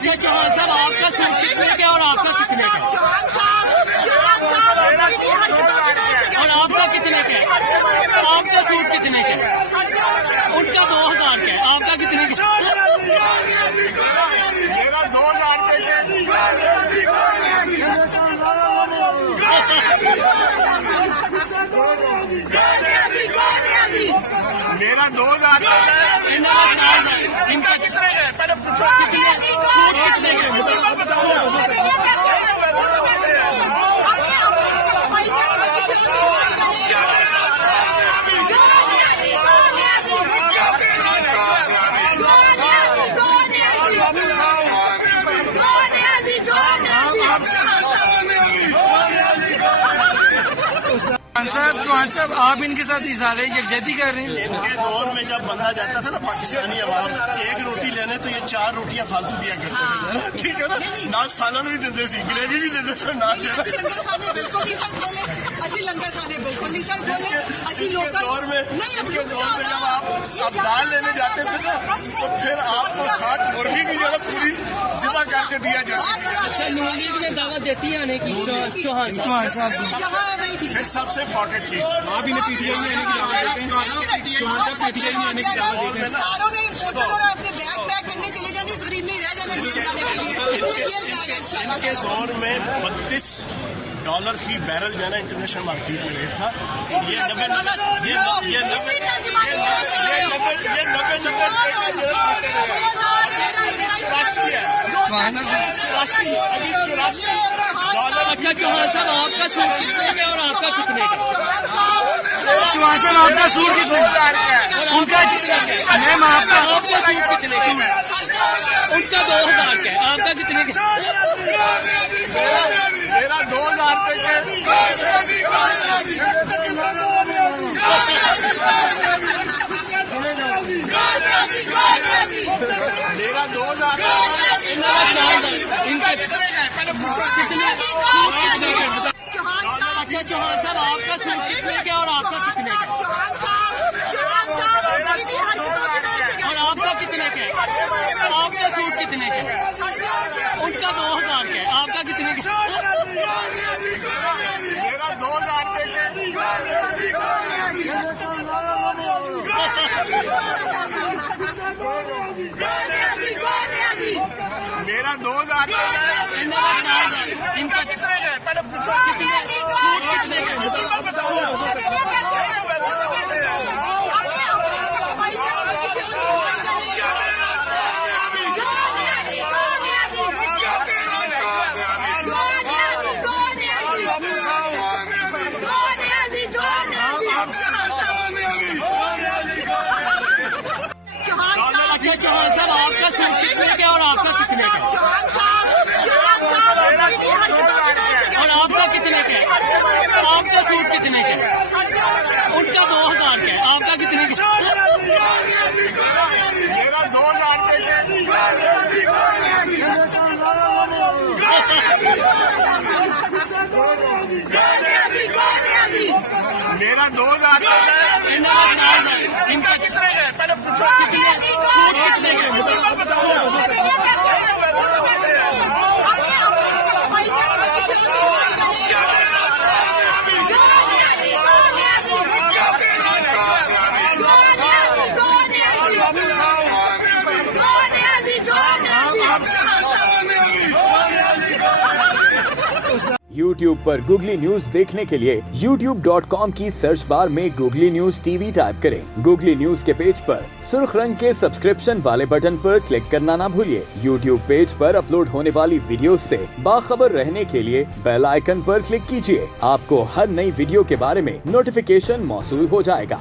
अच्छा चौहान साहब, आपका सूट कितने का और आपका कितने का? और आपका कितने का? आपका सूट कितने का? उनका 2000 का है, आपका कितने का? मेरा 2000 रुपए मेरा 2000 इनका कितने का? पहले पूछो कितने सूट कितने का? चौहान साहब, आप इनके साथ इजहार यकजहती कर रहे हैं। इनके दौर में जब बंदा जाता था ना पाकिस्तानी अवाम, एक रोटी लेने तो ये 4 रोटियां फालतू दिया करते थे, ठीक है ना। नाल सालन भी देते थे, ग्रेवी भी देते थे, नाल लंगर खाने बिल्कुल नहीं सर खोले, असि लंगर खाने बिल्कुल नहीं सर खोले, असि लोकल दौर में नहीं। इनके दौर में जब आप दाल लेने जाते थे ना, तो फिर आपको 60 मुर्गी की जगह पूरी जिबा करके दिया जाता था। अच्छा, नून लीग ने दावत देती है आने की चौहान साहब? फिर सबसे इम्पोर्टेंट चीज, आप इन्हें पीटीआई में आने की दावत देते हैं। चौहान साहब पीटीआई में आने की दावत देते हैं। सारों ने फोटो और अपने बैग पैक करने चले जाते, स्क्रीन में रह जाना जेल जाने के लिए, जेल जाएगा इंशाल्लाह। इनके दौर में $32 फी बैरल जो है ना इंटरनेशनल मार्केट में रेट था। ये 90 अच्छा चौहान साहब, आपका सूट कितने का और आपका कितने का? चौहान साहब, आपका सूट कितने का? उनका कितने का? मैम, आपका सूट कितने का? उनका 2000 का है, आपका कितने का? मेरा 2000 रुपए मेरा 2000 इनका कितने का? पहले पूछो कितने का? अच्छा चौहान साहब, आपका सूट कितने का और आपका कितने का? और आपका कितने का? आपका सूट कितने का? उनका 2000 का है, आपका कितने का? मेरा 2000 रुपए मेरा 2000 इनका कितने का? पहले पूछो कितने सूट कितने का? अच्छा चौहान साहब, आपका सूट कितने का और आपका कितने का? और आपका कितने का? आपका सूट कितने का? उनका 2000 का है, आपका कितने का? मेरा 2000 रुपए मेरा 2000 इनका कितने का? पहले पूछो कितने सूट कितने का? YouTube पर गूगली न्यूज देखने के लिए youtube.com की सर्च बार में गूगली न्यूज टीवी टाइप करें। गूगली न्यूज के पेज पर सुर्ख रंग के सब्सक्रिप्शन वाले बटन पर क्लिक करना ना भूलिए। YouTube पेज पर अपलोड होने वाली वीडियोस से बाखबर रहने के लिए बेल आइकन पर क्लिक कीजिए। आपको हर नई वीडियो के बारे में नोटिफिकेशन मौसूल हो जाएगा।